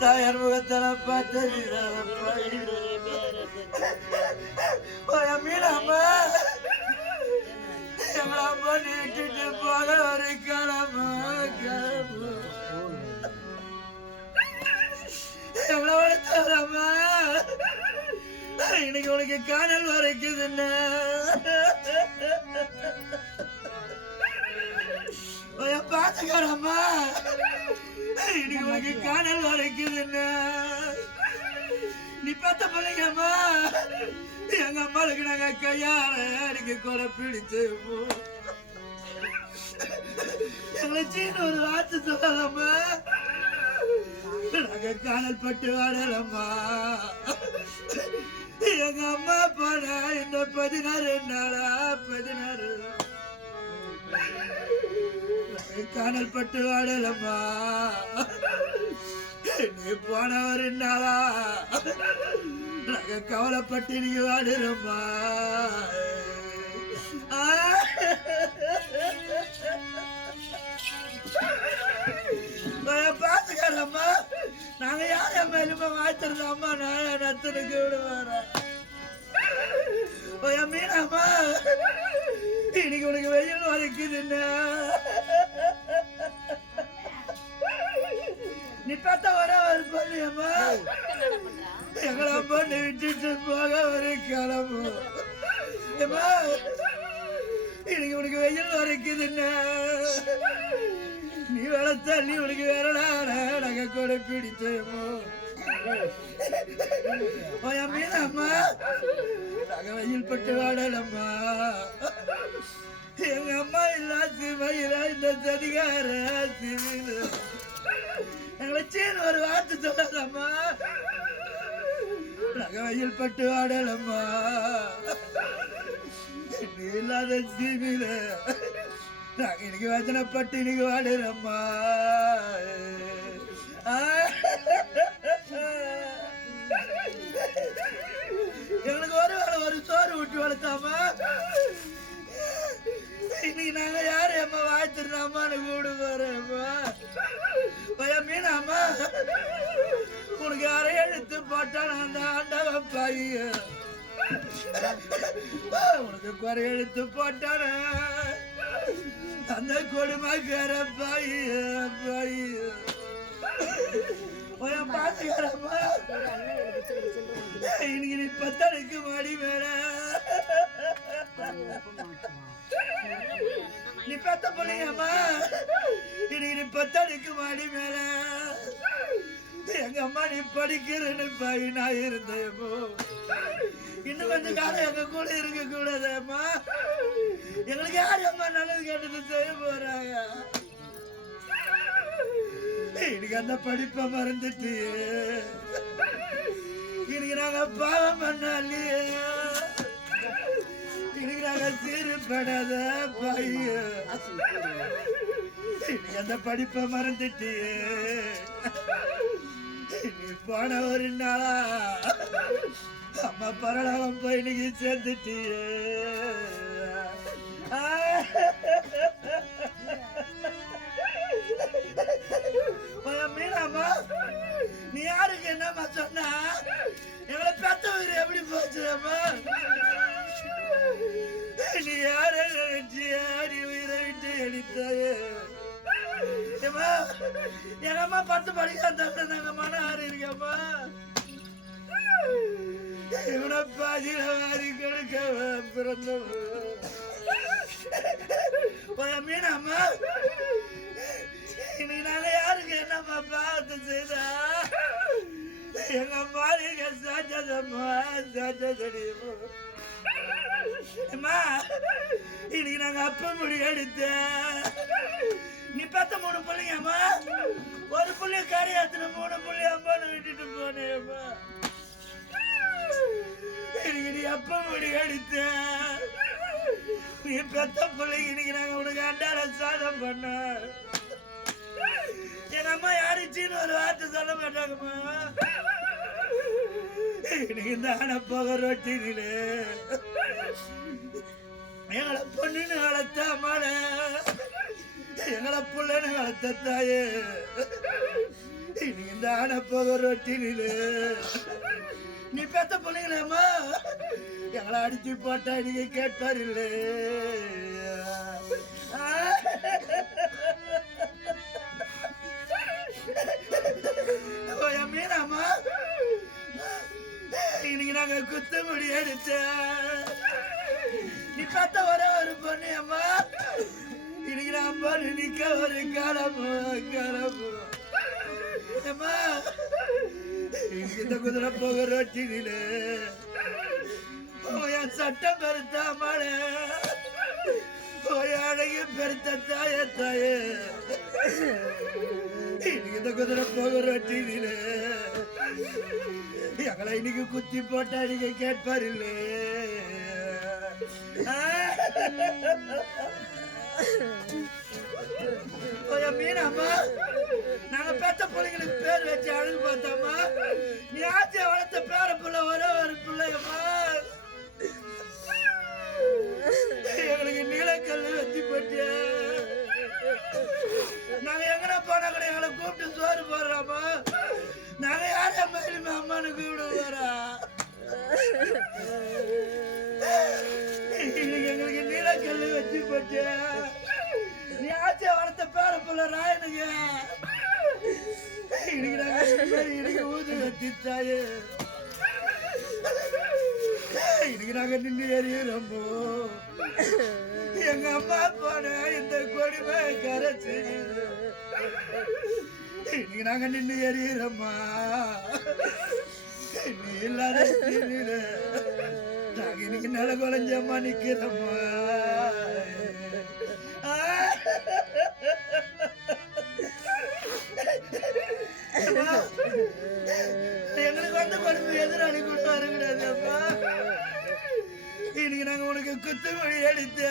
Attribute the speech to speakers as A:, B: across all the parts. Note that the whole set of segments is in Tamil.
A: தாயார் முகத்தல பார்த்து மீனம்மா எங்களை அம்மா நீட்டிட்டு போக ஒரு கிளம்பு கிளம்பு இன்னைக்கு உனக்கு காணல் வரைக்குதுன்னு பாத்துக்கிறம்மா இன்னைக்கு உனக்கு காணல் வரைக்குதுன்னு. நீ பார்த்த பிள்ளைங்கம்மா எங்க அம்மாளுக்கு நாங்க கையால அடிக்க கூட பிடிச்சு எங்களை சீன ஒரு வார்த்தை சொல்லலாமா? நாங்க காணல் பட்டு வாடலம்மா எங்க அம்மா போன இந்த பதினாறு நாளா பதினாறு காணல் பட்டு வாடலம்மா நீ போனவர் என்னாலா நாங்க கவலைப்பட்டு நீ வாடுறம்மா பாத்துக்கிறோம்மா. நாங்க யார் அம்மா எலும்ப வாய்ச்சிருந்தோம் அம்மா நான் நத்தனுக்கு விடுவாரா. மீனாம்மா. இன்னைக்கு உனக்கு வெயில் வரைக்குதுன்னு நீ பார்த்தா வர ஒரு பொண்ணுயம்மா எங்களை பண்ணி விட்டுட்டு போக ஒரு கிளம்பு. இன்னைக்கு உனக்கு வெயில் வரைக்குதுன்னு நீ வளர்த்த நீ உனக்கு வேறடா நாங்க கூட பிடிச்சோமோ மீனம்மா அம்மா. தகவையில் பட்டு வாடலம்மா. எங்க அம்மா இல்லா மயிலா இந்த சதிகார சிவில. எங்களை சீன் ஒரு வார்த்தை சொல்லாதம்மா. நாங்க பட்டு வாடலம்மா. நீ இல்லாத சிவில. நாங்க இன்னைக்கு வச்சனப்பட்டு இன்னைக்கு வாடுறம்மா எங்களுக்கு ஒரு வேளை வளர்த்தாமா? இன்னைக்கு நாங்க யாரு அம்மா? வாழ்த்துறாமான்னு கூடு போறோம்மா பையன் மீனாம்மா உனக்கு அரை எழுத்து போட்டான் அந்த ஆண்டவ பைய உனக்கு குறை எழுத்து போட்டான அந்த கொடுமைக்கார பைய பைய பாத்துக்கிறம்மா இன்னைக்கு நீ பத்தனுக்கு மடி வேற நீ பெத்த பிள்ளைங்கம்மா இன்னைக்கு நீ பத்தடுக்கு மாடி மேல. எங்க அம்மா நீ படிக்கிறேன்னு பாய் நான் இருந்தேமோ இன்னும் கொஞ்சம் காலம் எங்க கூட இருக்க கூடாதேம்மா. எங்களுக்கு யார் அம்மா நல்லது கேட்டது செய்ய போறாங்க? இன்னைக்கு அந்த படிப்பை மறந்துட்டு இன்னைக்கு நாங்க பாவம் பண்ணாலே இன்னைக்கு நாங்க சீருப்படாத பையன் எந்த படிப்பை மறந்துட்டு. நீ போன ஒரு நாளா அம்மா பரலாம போய் இன்னைக்கு சேர்ந்துட்டியே மீனாமா நீ யாருக்கு என்னம்மா சொன்னா? எங்களை பெத்த உயிர் எப்படி போச்சு அம்மா? விட்டு எங்க அம்மா பத்து மணிக்கு அந்த நாங்க மன ஆறு இருக்கம்மா இவனை பாதியில வாரி பிறந்தவன் மீனம்மா இன்னைக்கு யாருக்கு என்னம்மா பார்த்து செய்தா? எங்க அம்மா சாச்சதம்மா சாச்சதடியம்மா. அம்மா இன்னைக்கு நாங்க அப்ப முடி எடுத்த. நீ பத்த மூணு பிள்ளைங்கம்மா ஒரு புள்ளிய கரையாத்தின மூணு புள்ளிய அம்மா விட்டுட்டு போனேம்மா. இன்னைக்கு முடி எடுத்த. நீ பெத்த பிள்ளைங்க இன்னைக்கு நாங்க உனக்கு அண்டால சாதம் பண்ண. எங்க அம்மா யாருச்சின்னு ஒரு வார்த்தை சொல்ல மாட்டாங்கம்மா. இன்னைக்கு இந்த போக ரொட்டினிலே. எங்களை பொண்ணுன்னு வளர்த்த அம்மாட எங்களை பிள்ளைன்னு வளர்த்த தாயே. இன்னைக்கு இந்த ரொட்டி நிலு நீ பெத்த பிள்ளைங்களேம்மா எங்களை அடிச்சு போட்டா நீங்க கேட்பார் இல்லை மீனாமா இன்னைக்கு நாங்க குத்து முடியாது நீ பெத்த வர ஒரு பொண்ணு அம்மா. இருக்கிற அம்மா பொண்ணு நிக்க ஒரு காலமோ காலமோ அம்மா இந்த குதிரை போக ரொட்டினிலே என் சட்டம் பெருத்த மழை. போய் அழகி பெருத்த தாய தாயே. இன்னைக்கு இந்த குதிரை போக ரொட்டினிலே எங்களை இன்னைக்கு குத்தி போட்டா நீங்க கேட்பாரு இல்லே. மீனாமா நாங்க பெத்த பிள்ளைங்களுக்கு பேர் வச்சு அழகு பார்த்தாமா நீ ஆட்சி வளர்த்த பேர் ஊது இன்னைக்கு நாங்க நின்று எறிகிறோமோ எங்க அம்மா போன இந்த கொடுமை கரைச்சு. இன்னைக்கு நாங்க நின்று எறிகிறோம்மா நீ இல்லாத நாங்க இன்னைக்கு நில குழஞ்சம்மா நிக்கிறோம்மா. படுத்து எதிராளி கூட வரக்கூடாது அம்மா இன்னைக்கு நாங்க உனக்கு குத்து மொழி அடித்த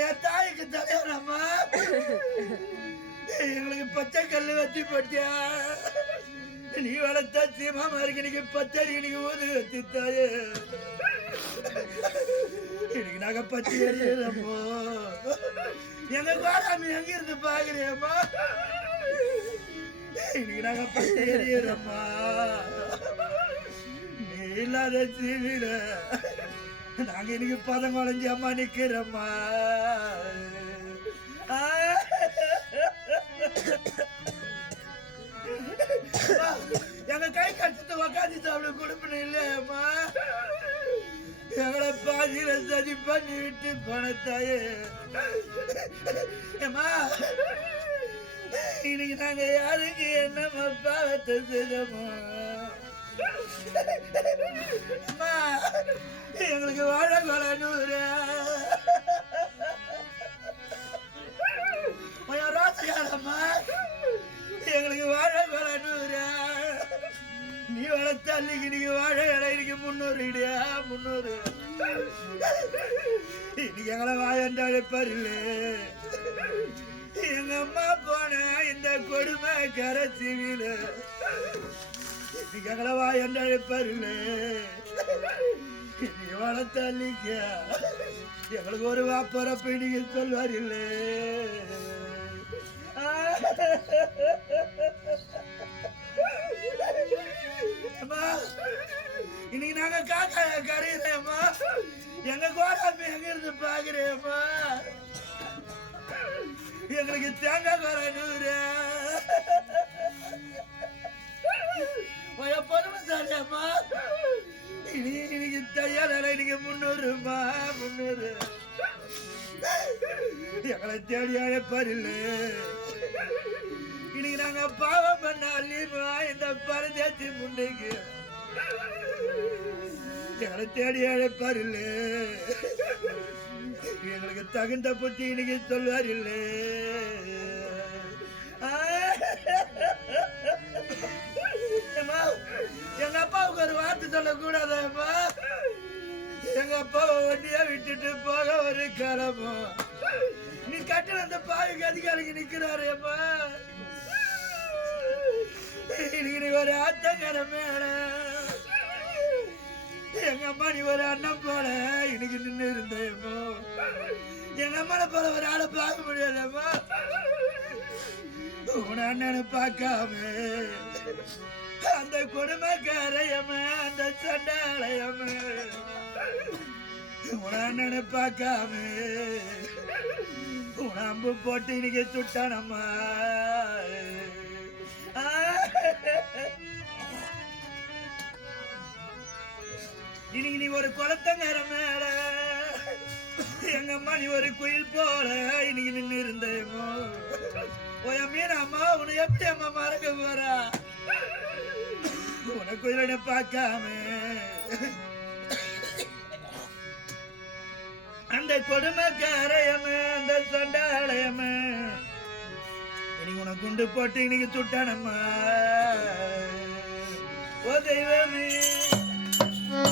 A: என் தாய்க்கு தலைவரம்மா எங்களுக்கு பச்சை கல்லு வச்சு போட்டியா நீ வளர்த்தா சீமாமா இருக்கு இன்னைக்கு பச்சரி இன்னைக்கு ஊது வச்சு தாயே. இன்னைக்கு நாங்க பச்சை எறியறப்போ எங்க கோலாமி எங்க இருந்து பாக்குறியம்மா இன்னைக்கு நாங்க நீ இல்லாத ஜீவில நாங்க இன்னைக்கு பதம் குழஞ்சி அம்மா நிக்கிறோம்மா. எங்க கை கட்டத்தை உக்காந்து சாப்பிட கொடுப்பணும் இல்லையம்மா. எங்களை பாதியில சரி பண்ணி விட்டு பணத்தாயே. ஏம்மா இன்னைக்கு நாங்க யாருக்கு என்ன பாவத்தை செய்தோமோ அம்மா எங்களுக்கு வாழ கொலை நூறு ரோசகாரம்மா எங்களுக்கு வாழ கொலை நூறு. நீ வளர்த்த அன்னைக்கு நீங்க வாழ இன்னைக்கு முன்னூறு இடியா? முன்னூறு இன்னைக்கு எங்களை வாயண்ட அழைப்பார் எங்க அம்மா போன இந்த கொடுமை கரை சிவில இன்னைக்கு எங்களை நீ வளர்த்த எங்களுக்கு ஒரு வாப்பரப்பை நீங்க சொல்வார் இல்ல இன்னைக்கு நாங்க காக்கா கரையிறேம்மா எங்க கோடாப்பி எங்க இருந்து பாக்குறேம்மா எங்களுக்கு தேங்காய் கோர நூறு பொறுமைசாலியம்மா இனி இன்னைக்கு தையால இன்னைக்கு முன்னூறுமா? முன்னூறு. எங்களை தேடி அழைப்பார் இன்னைக்கு நாங்க பாவம் பண்ண அள்ளிமா இந்த பரதேசி முன்னைக்கு. எங்களை தேடி அழைப்பார் எங்களுக்கு தகுந்த புத்தி இன்னைக்கு சொல்வார் இல்ல எங்க அப்பாவுக்கு ஒரு வார்த்தை சொல்லக்கூடாதம்மா? அப்பாவை ஒண்டியா விட்டுட்டு போக ஒரு கடமும் நீ கட்டின அந்த பாவிக்கு அதிகாரிக்கு நிக்கிறாரு இன்னைக்கு நீ ஒரு ஆத்தங்கர எங்க அம்மா நீ ஒரு அண்ணன் போல இன்னைக்கு நின்று இருந்தேப்போ எங்க போல ஒரு ஆளை பார்க்க முடியாதம்மா. உன அண்ணனை பார்க்காம. அந்த கொடுமைக்காரையம அந்த சண்டாலயம்ம உன அண்ணனை பார்க்காம. உன அம்பு போட்டு இன்னைக்கு சுட்டானம்மா. இன்னைக்கு நீ ஒரு குளத்தங்கர மேலே எங்க அம்மா நீ ஒரு குயில் போல இன்னைக்கு நின்று இருந்தேமோ ஓய அம்மீன் அம்மா உன்னை எப்படி அம்மா மறக்க போறா? உனக்கு குயிலனை பார்க்காம. அந்த கொடுமைக்காரையமே அந்த சண்டாலயமே இன்னைக்கு உனக்கு குண்டு போட்டு இன்னைக்கு சுட்டானம்மா. ஓ தெய்வமே.